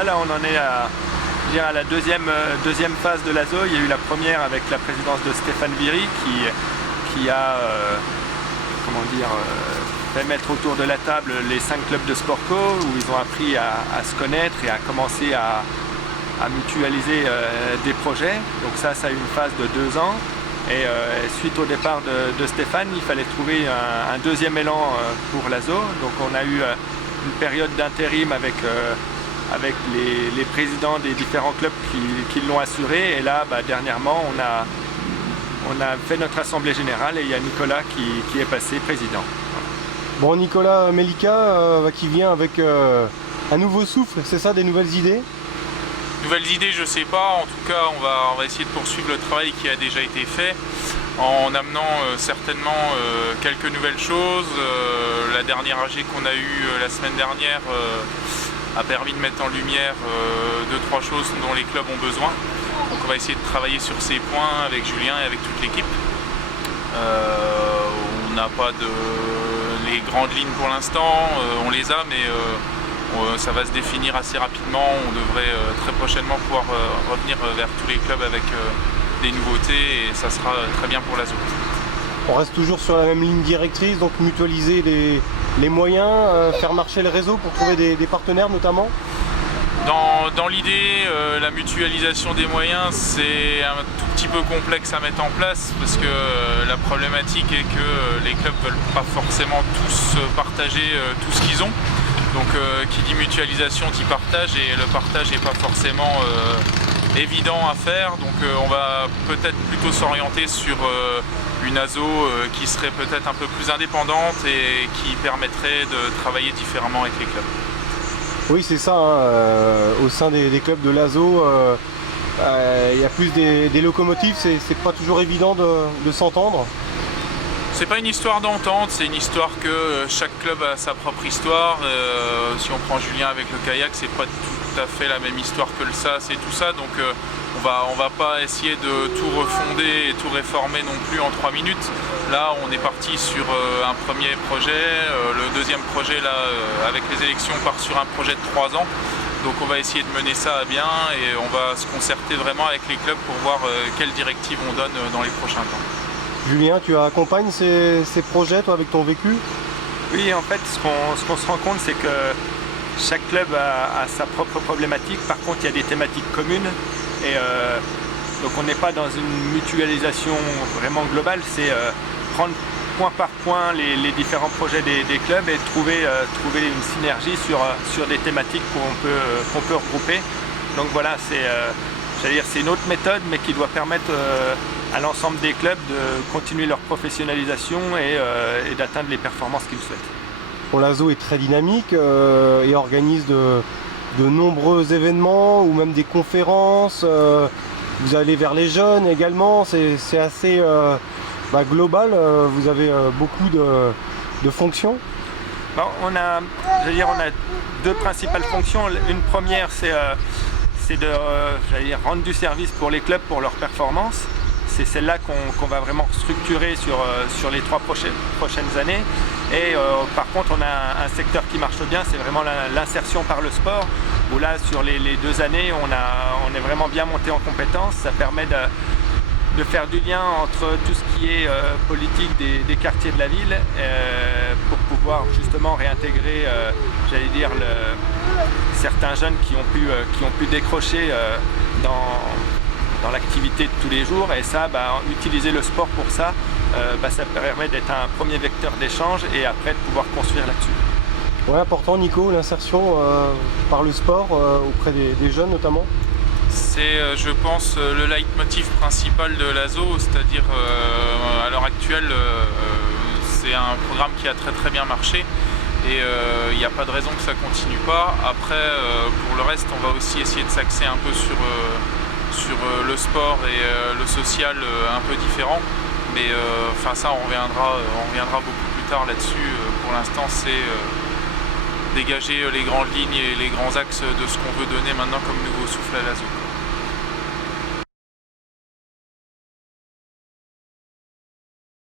ça, là, on en est à la deuxième phase de l'ASO. Il y a eu la première avec la présidence de Stéphane Viry qui a fait mettre autour de la table les 5 clubs de Sport-Co où ils ont appris à se connaître et à commencer à mutualiser des projets. Donc ça a eu une phase de 2 ans. Et suite au départ de Stéphane, il fallait trouver un deuxième élan pour l'ASO. Donc on a eu une période d'intérim avec les présidents des différents clubs qui l'ont assuré. Et là, dernièrement, on a fait notre assemblée générale et il y a Nicolas qui est passé président. Bon, Nicolas Melika qui vient avec un nouveau souffle, c'est ça, des nouvelles idées? Nouvelles idées, je sais pas. En tout cas, on va essayer de poursuivre le travail qui a déjà été fait en amenant certainement quelques nouvelles choses. La dernière AG qu'on a eue la semaine dernière a permis de mettre en lumière 2-3 choses dont les clubs ont besoin. Donc on va essayer de travailler sur ces points avec Julien et avec toute l'équipe. On n'a pas les grandes lignes pour l'instant, on les a, mais ça va se définir assez rapidement. On devrait très prochainement pouvoir revenir vers tous les clubs avec des nouveautés et ça sera très bien pour l'ASO. On reste toujours sur la même ligne directrice, donc mutualiser les moyens, faire marcher le réseau pour trouver des partenaires notamment. Dans l'idée, la mutualisation des moyens, c'est un tout petit peu complexe à mettre en place parce que la problématique est que les clubs ne veulent pas forcément tous partager tout ce qu'ils ont. Donc qui dit mutualisation dit partage et le partage n'est pas forcément évident à faire. Donc on va peut-être plutôt s'orienter sur une ASO qui serait peut-être un peu plus indépendante et qui permettrait de travailler différemment avec les clubs. Oui, c'est ça, hein. Au sein des clubs de l'ASO, il y a plus des locomotives, c'est pas toujours évident de s'entendre. C'est pas une histoire d'entente, c'est une histoire que chaque club a sa propre histoire. Si on prend Julien avec le kayak, c'est pas tout à fait la même histoire que le SAS et tout ça, donc on va pas essayer de tout refonder et tout réformer non plus en 3 minutes. Là, on est parti sur un premier projet, le deuxième projet là, avec les élections, part sur un projet de 3 ans. Donc on va essayer de mener ça à bien et on va se concerter vraiment avec les clubs pour voir quelles directives on donne dans les prochains temps. Julien, tu accompagnes ces projets, toi, avec ton vécu? Oui, en fait, ce qu'on se rend compte, c'est que chaque club a sa propre problématique. Par contre, il y a des thématiques communes. Et donc, on n'est pas dans une mutualisation vraiment globale. C'est prendre point par point les différents projets des clubs et trouver une synergie sur des thématiques qu'on peut regrouper. Donc voilà, c'est une autre méthode, mais qui doit permettre à l'ensemble des clubs de continuer leur professionnalisation et d'atteindre les performances qu'ils souhaitent. Bon, l'ASO est très dynamique et organise de nombreux événements ou même des conférences. Vous allez vers les jeunes également, c'est assez global. Vous avez beaucoup de fonctions. Bon, on a 2 principales fonctions. Une première, c'est de rendre du service pour les clubs pour leurs performances. C'est celle-là qu'on va vraiment structurer sur les 3 prochaines années. Et par contre, on a un secteur qui marche bien, c'est vraiment l'insertion par le sport, où là, sur les 2 années, on est vraiment bien monté en compétences. Ça permet de faire du lien entre tout ce qui est politique des quartiers de la ville pour pouvoir justement réintégrer, certains jeunes qui ont pu décrocher dans l'activité de tous les jours. Et ça, utiliser le sport pour ça, ça permet d'être un premier vecteur d'échange et après de pouvoir construire là-dessus. Ouais, important Nico, l'insertion par le sport auprès des jeunes notamment. C'est, je pense, le leitmotiv principal de l'ASO, c'est-à-dire à l'heure actuelle, c'est un programme qui a très très bien marché et il n'y a pas de raison que ça continue pas. Après, pour le reste, on va aussi essayer de s'axer un peu sur le sport et le social un peu différent. Mais ça, on reviendra beaucoup plus tard là-dessus. Pour l'instant, c'est dégager les grandes lignes et les grands axes de ce qu'on veut donner maintenant comme nouveau souffle à l'ASO.